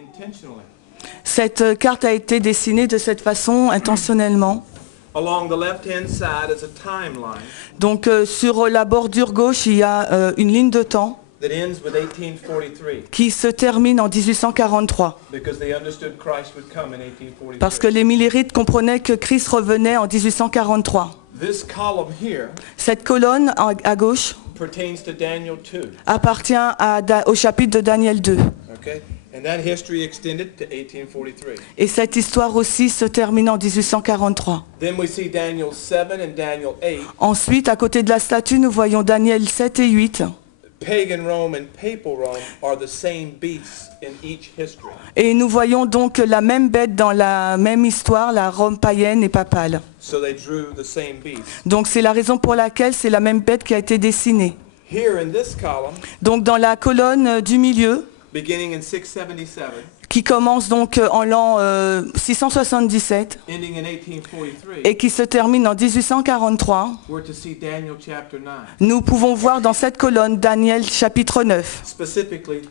intentionally. Cette carte a été dessinée de cette façon intentionnellement. Along the left-hand side is a timeline Donc sur la bordure gauche, il y a une ligne de temps that ends with 1843 qui se termine en 1843. because they understood Christ would come in 1843. Parce que les millérites comprenaient que Christ revenait en 1843. This column here Cette colonne à gauche pertains to Daniel 2. appartient au chapitre de Daniel 2. Okay? And that history extended to 1843. Et cette histoire aussi se termine en 1843. Then we see Daniel 7 and Daniel 8. Ensuite, à côté de la statue, nous voyons Daniel 7 et 8. Pagan Rome and papal Rome are the same beasts in each history. Et nous voyons donc la même bête dans la même histoire, la Rome païenne et papale. So they drew the same beast. Donc c'est la raison pour laquelle c'est la même bête qui a été dessinée. Here in this column, Donc dans la colonne du milieu, beginning in 677, qui commence donc en l'an 677 ending in 1843, et qui se termine en 1843, we're to see Daniel chapter 9, nous pouvons voir dans cette colonne Daniel chapitre 9 specifically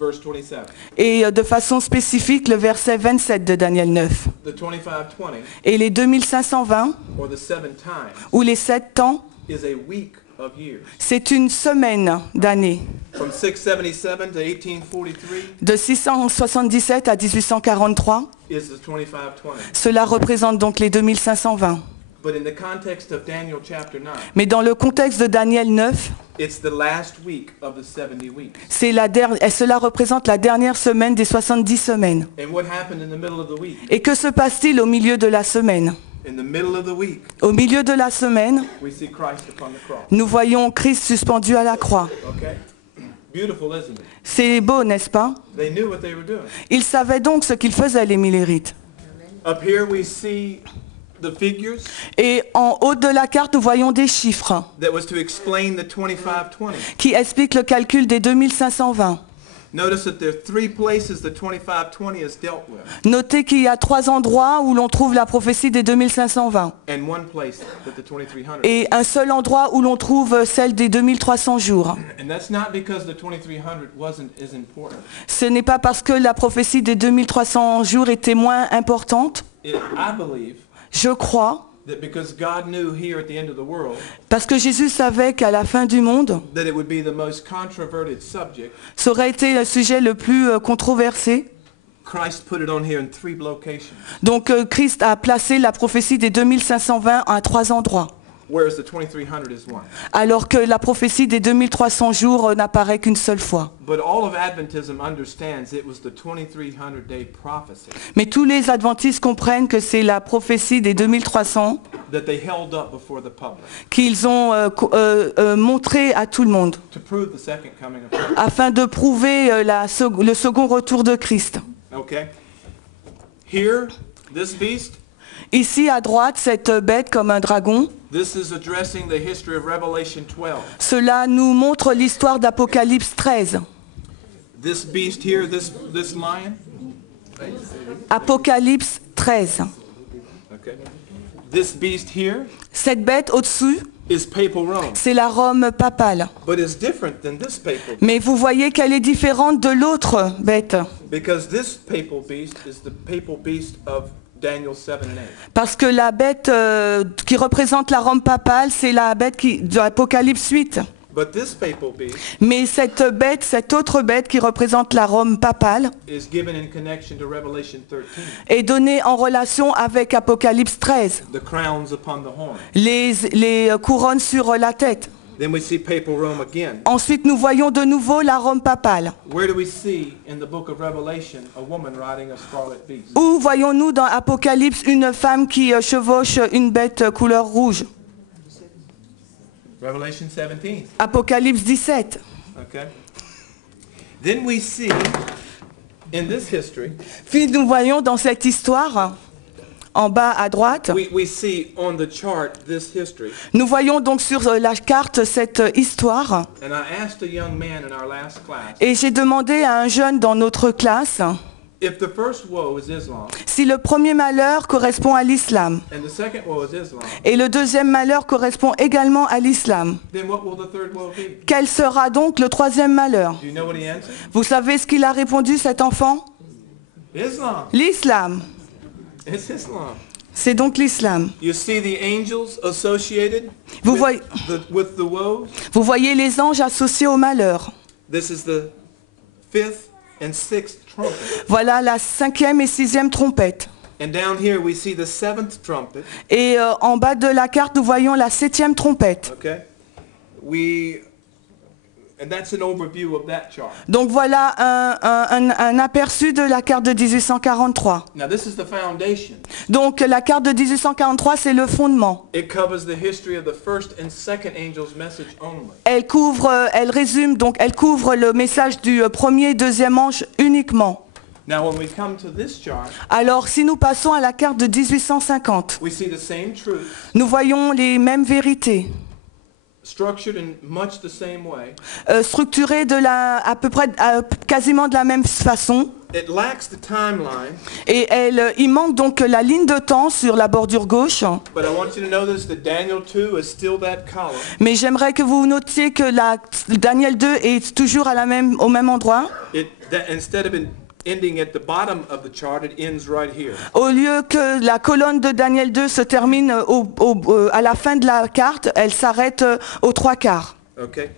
verse 27. et de façon spécifique le verset 27 de Daniel 9. The 2520, Et les 2520 or the 7 times, ou les 7 temps, is a week of years. c'est une semaine d'années. From 677 to 1843 De 677 à 1843, is the 2520. cela représente donc les 2520. But in the context of Daniel chapter 9, Mais dans le contexte de Daniel 9, it's the last week of the 70 weeks. cela représente la dernière semaine des 70 semaines. And what happened in the middle of the week? Et que se passe-t-il au milieu de la semaine? In the middle of the week, Au milieu de la semaine, we see Christ upon the cross. nous voyons Christ suspendu à la croix. Okay? Beautiful, isn't it? C'est beau, n'est-ce pas? They knew what they were doing. Ils savaient donc ce qu'ils faisaient, les millérites. Up here we see the figures Et en haut de la carte, nous voyons des chiffres that was to explain the 2520. qui expliquent le calcul des 2520. Notice that there are 3 places the 2520 is dealt with, Notez qu'il y a 3 endroits où l'on trouve la prophétie des 2520 and 1 place that the 2300. et un seul endroit où l'on trouve celle des 2300 jours. And that's not because the 2300 wasn't as important. Ce n'est pas parce que la prophétie des 2300 jours était moins importante. I believe Je crois, that because God knew here at the end of the world parce que Jésus savait qu'à la fin du monde, that it would be the most controverted subject, ça aurait été le sujet le plus controversé. Christ put it on here in 3 locations, Donc Christ a placé la prophétie des 2520 à 3 endroits, whereas the 2300 is one. alors que la prophétie des 2300 jours n'apparaît qu'une seule fois. But all of Adventism understands it was the 2300 day prophecy Mais tous les adventistes comprennent que c'est la prophétie des 2300 that they held up before the public qu'ils ont montré à tout le monde, to prove the second coming of Christ. afin de prouver le second retour de Christ. Okay? Here, this beast, Ici à droite, cette bête comme un dragon, this is addressing the history of Revelation 12. cela nous montre l'histoire d'Apocalypse 13. This beast here, this lion, Apocalypse 13. okay? This beast here Cette bête au-dessus, is papal Rome, c'est la Rome papale. but it's different than this papal, Mais vous voyez qu'elle est différente de l'autre bête. because this papal beast is the papal beast of Daniel 7 and 8. Parce que la bête qui représente la Rome papale, c'est la bête de l'Apocalypse 8. But this papal beast Mais cette autre bête qui représente la Rome papale, is given in connection to Revelation 13, est donnée en relation avec Apocalypse 13. the crowns upon the horn. Les couronnes sur la tête. Then we see papal Rome again. Ensuite, nous voyons de nouveau la Rome papale. Where do we see in the book of Revelation a woman riding a scarlet beast? Où voyons-nous dans Apocalypse une femme qui chevauche une bête couleur rouge? Revelation 17. Apocalypse 17. Okay. Then we see in this history, Puis nous voyons dans cette histoire, en bas à droite, we see on the chart this history. nous voyons donc sur la carte cette histoire. And I asked a young man in our last class, Et j'ai demandé à un jeune dans notre classe if the first woe is Islam si le premier malheur correspond à l'islam and the second woe is Islam, et le deuxième malheur correspond également à l'islam. then what will the third woe be? Quel sera donc le troisième malheur? Do you know what he answered? Vous savez ce qu'il a répondu, cet enfant? Islam. L'islam. It's Islam. C'est donc l'islam. You see the angels associated Vous voyez, with the woes? vous voyez les anges associés au malheur. This is the fifth and sixth trumpet. Voilà la 5e et 6e trompette. And down here we see the seventh trumpet. Et en bas de la carte, nous voyons la 7e trompette. Okay? And that's an overview of that chart. Donc voilà un aperçu de la carte de 1843. Now this is the foundation. Donc la carte de 1843, c'est le fondement. It covers the history of the first and second angel's message only. Elle couvre le message du premier et deuxième ange uniquement. Now when we come to this chart, Alors si nous passons à la carte de 1850, we see the same truth, nous voyons les mêmes vérités, structured in much the same way. structurées à peu près quasiment de la même façon. It lacks the timeline, Et il manque donc la ligne de temps sur la bordure gauche. but I want you to notice that Daniel 2 is still that column. Mais j'aimerais que vous notiez que Daniel 2 est toujours au même endroit. Instead of ending at the bottom of the chart, it ends right here. Au lieu que la colonne de Daniel 2 se termine à la fin de la carte, elle s'arrête aux 3/4. Okay?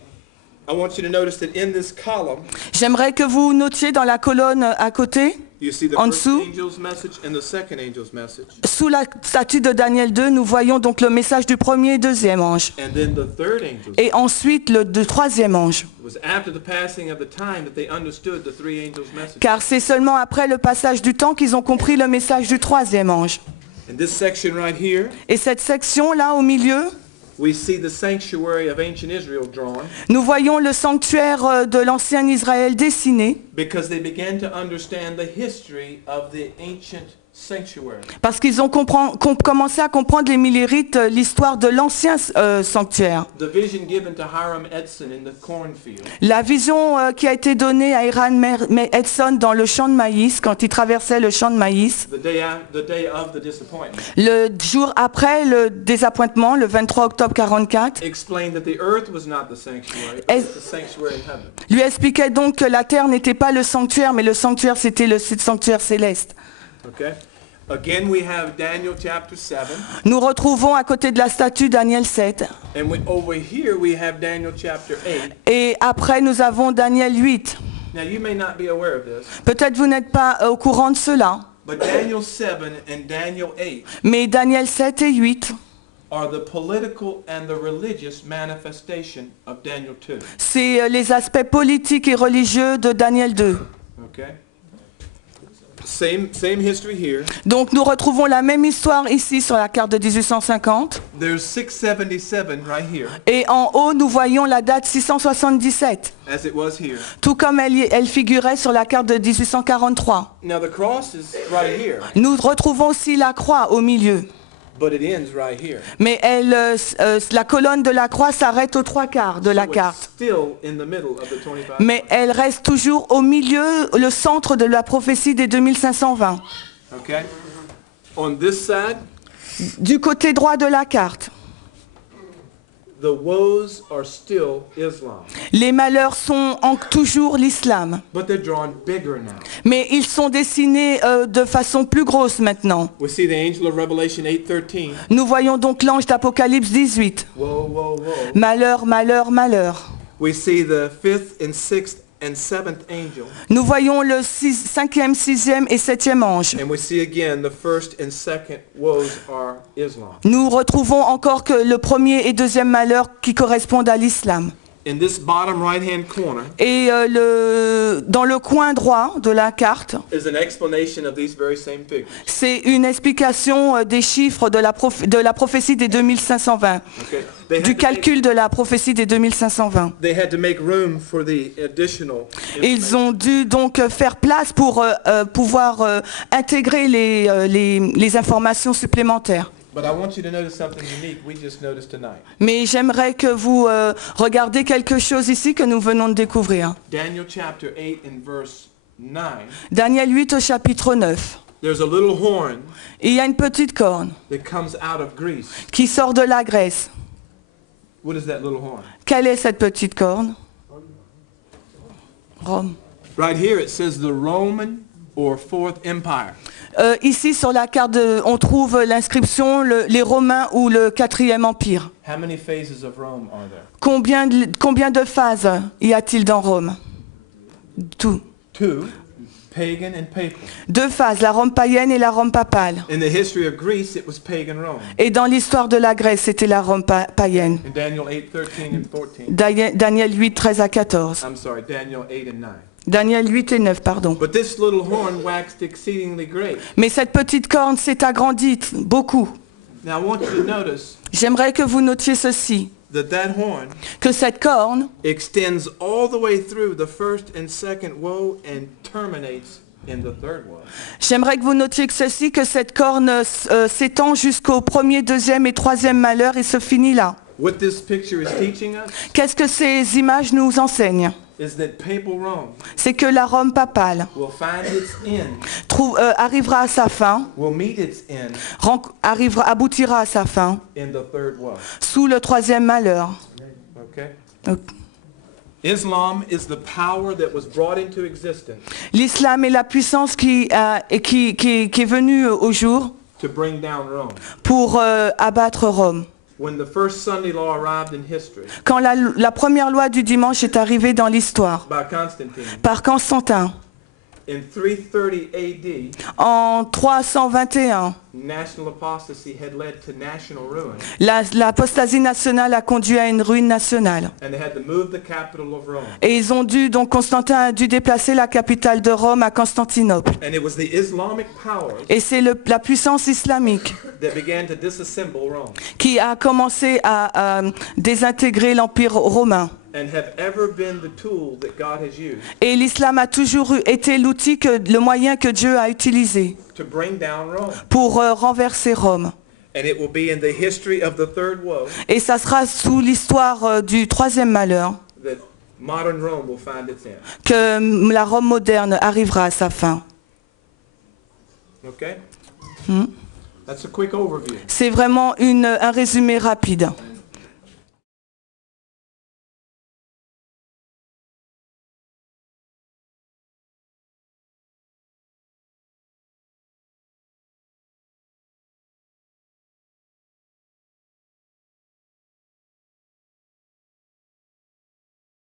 I want you to notice that in this column, J'aimerais que vous notiez dans la colonne à côté, you see the en first dessous, angel's message and the second angel's message, sous la statue de Daniel 2, nous voyons donc le message du premier et deuxième ange. and then the third angel's. Et ensuite le troisième ange. It was after the passing of the time that they understood the three angels' messages. Car c'est seulement après le passage du temps qu'ils ont compris le message du troisième ange. In this section right here, Et cette section-là au milieu, we see the sanctuary of ancient Israel drawn nous voyons le sanctuaire de l'ancien Israël dessiné, because they began to understand the history of the ancient sanctuary. parce qu'ils ont commencé à comprendre les Millérites, l'histoire de l'ancien sanctuaire. The vision given to Hiram Edson in the cornfield, La vision qui a été donnée à Hiram Edson dans le champ de maïs, quand il traversait le champ de maïs, the day of the disappointment, le jour après le désappointement, le 23 octobre 44, explained that the earth was not the sanctuary, it was the sanctuary in heaven. lui expliquait donc que la terre n'était pas le sanctuaire, mais le sanctuaire c'était le sanctuaire céleste. Okay? Again, we have Daniel chapter 7, Nous retrouvons à côté de la statue Daniel 7. and over here we have Daniel chapter 8. Et après, nous avons Daniel 8. Now, you may not be aware of this, Peut-être vous n'êtes pas au courant de cela, but Daniel 7 and Daniel 8 mais Daniel 7 et 8, are the political and the religious manifestation of Daniel 2. c'est les aspects politiques et religieux de Daniel 2. Okay? Same history here. Donc nous retrouvons la même histoire ici sur la carte de 1850. There's 677 right here, Et en haut, nous voyons la date 677, as it was here. tout comme elle figurait sur la carte de 1843. Now the cross is right here, Nous retrouvons aussi la croix au milieu. but it ends right here. Mais la colonne de la croix s'arrête aux 3/4 de la So it's carte. still in the middle of the 25. Mais elle reste toujours au milieu, le centre de la prophétie des 2520. Okay? On this side, Du côté droit de la carte, the woes are still Islam, les malheurs sont toujours l'islam. but they're drawn bigger now. Mais ils sont dessinés de façon plus grosse maintenant. We see the angel of Revelation 8:13. Nous voyons donc l'ange d'Apocalypse 18. Whoa, whoa, whoa. Malheur, malheur, malheur. We see the fifth and sixth and seventh angel, Nous voyons le 5e, 6e et 7e ange. and we see again the first and second woes are Islam. Nous retrouvons encore que le premier et deuxième malheur qui correspondent à l'islam. In this bottom right-hand corner Et dans le coin droit de la carte, is an explanation of these very same figures. c'est une explication des chiffres de la prophétie des 2520, Okay? du calcul de la prophétie des 2520. They had to make room for the additional Ils ont dû donc faire place pour pouvoir intégrer les informations supplémentaires. But I want you to notice something unique we just noticed tonight. Mais j'aimerais que vous regardiez quelque chose ici que nous venons de découvrir. Daniel chapter 8 and verse 9. Daniel 8 au chapitre 9. There's a little horn Il y a une petite corne that comes out of Greece. qui sort de la Grèce. What is that little horn? Quelle est cette petite corne? Rome. Right here it says the Roman or Fourth Empire? Ici, sur la carte, on trouve l'inscription les Romains ou le 4e Empire. How many phases of Rome are there? Combien de phases y a-t-il dans Rome? Tout. 2, pagan and papal. 2 phases, la Rome païenne et la Rome papale. In the history of Greece, it was pagan Rome. Et dans l'histoire de la Grèce, c'était la Rome païenne. In Daniel 8, 13 and 14. Daniel 8, 13 à 14. I'm sorry, Daniel 8 and 9. Daniel 8 et 9, pardon. But this little horn waxed exceedingly great. Mais cette petite corne s'est agrandie beaucoup. Now I want you to notice J'aimerais que vous notiez ceci, that horn que cette corne extends all the way through the first and second woe and terminates in the third woe. J'aimerais que vous notiez que cette corne s'étend jusqu'au premier, deuxième et troisième malheur et se finit là. What this picture is teaching us Qu'est-ce que ces images nous enseignent? is that papal Rome C'est que la Rome papale will find its end, arrivera à sa fin, will meet its end aboutira à sa fin, in the third woe. sous le troisième malheur. Okay? Islam is the power that was brought into existence L'islam est la puissance qui est venue au jour to bring down Rome. pour abattre Rome. When the first Sunday law arrived in history Quand la première loi du dimanche est arrivée dans l'histoire, by Constantine par Constantin, in 330 AD, en 321, national apostasy had led to national ruin, l'apostasie nationale a conduit à une ruine nationale. and they had to move the capital of Rome. Et Constantin a dû déplacer la capitale de Rome à Constantinople. And it was the Islamic powers Et c'est la puissance islamique that began to disassemble Rome qui a commencé à désintégrer l'Empire romain. and have ever been the tool that God has used Et l'islam a toujours été le moyen que Dieu a utilisé to bring down Rome. pour renverser Rome. And it will be in the history of the third woe Et ça sera sous l'histoire du troisième malheur that modern Rome will find its end. que la Rome moderne arrivera à sa fin. Okay? That's a quick overview. C'est vraiment un résumé rapide.